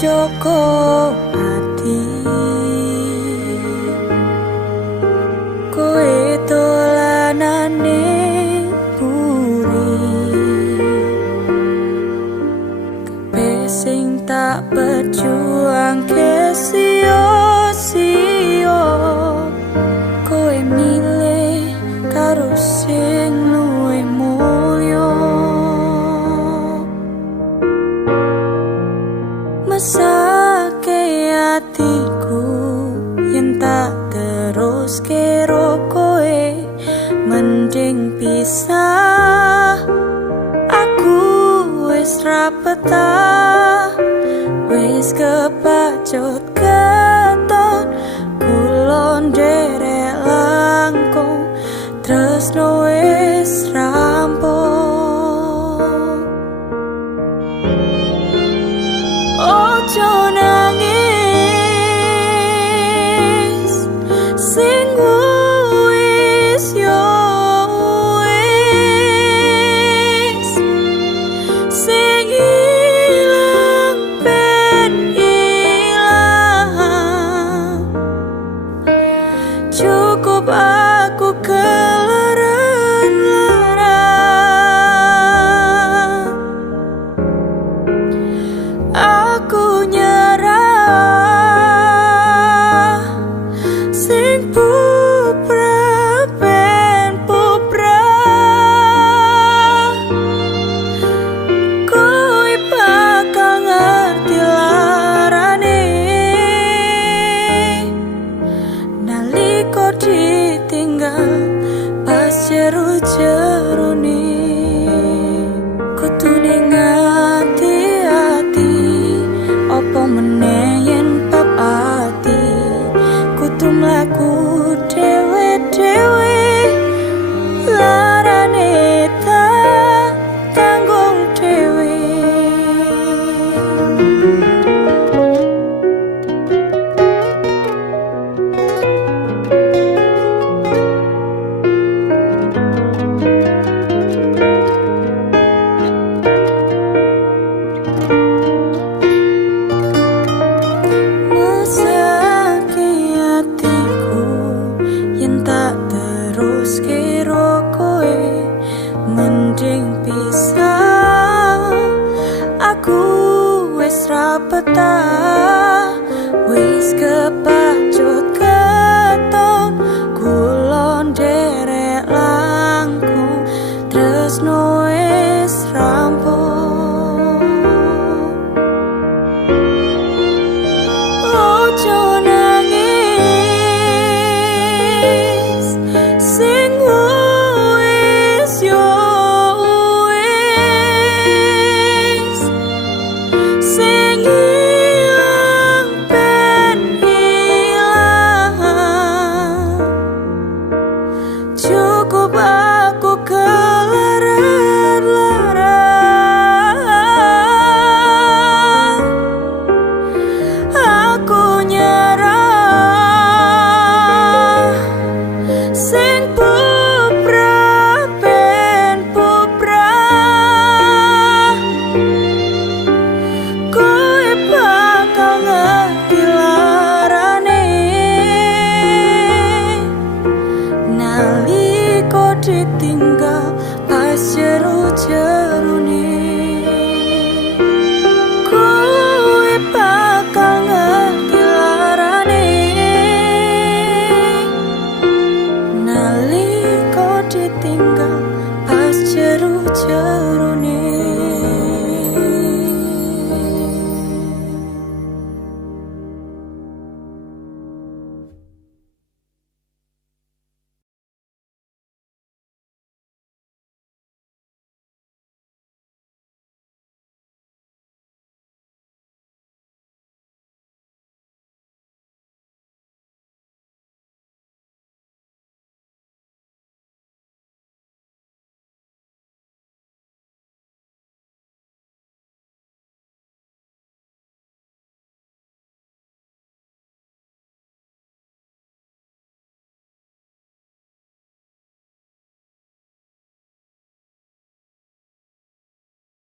Joko ati kowe dolanane buri kabeh sing tak berjuang ke sia-sia kowe milih karo sing luwih mulya mesake hatiku yen tak terus kero kowe mending pisah aku wis ra betah wis kepacut keton kula nderek langkung tresno wis rampung ojo nangis sing wis yo wis sing ilang ben ilang cukup aku keleren larang aku nyerah sing puprah ben puprah kowe bakal ngerti larane nalika ditinggal pas jeru-jerone kudune ngati-ati opo meneh yen bab ati kudu mlaku dhewe-dhewe larane tak tanggung dhewe terus kira kowe mending pisah aku wis ra betah wis kepacut keton kula nderek langkung tresno wis rampung ojo sing wis yo wis sing ilang ben ilang cukup aku keleren larang aku nyerah sing puprah ben puprah kowe bakal ngerti larane nalika ditinggal pas jeru-jerune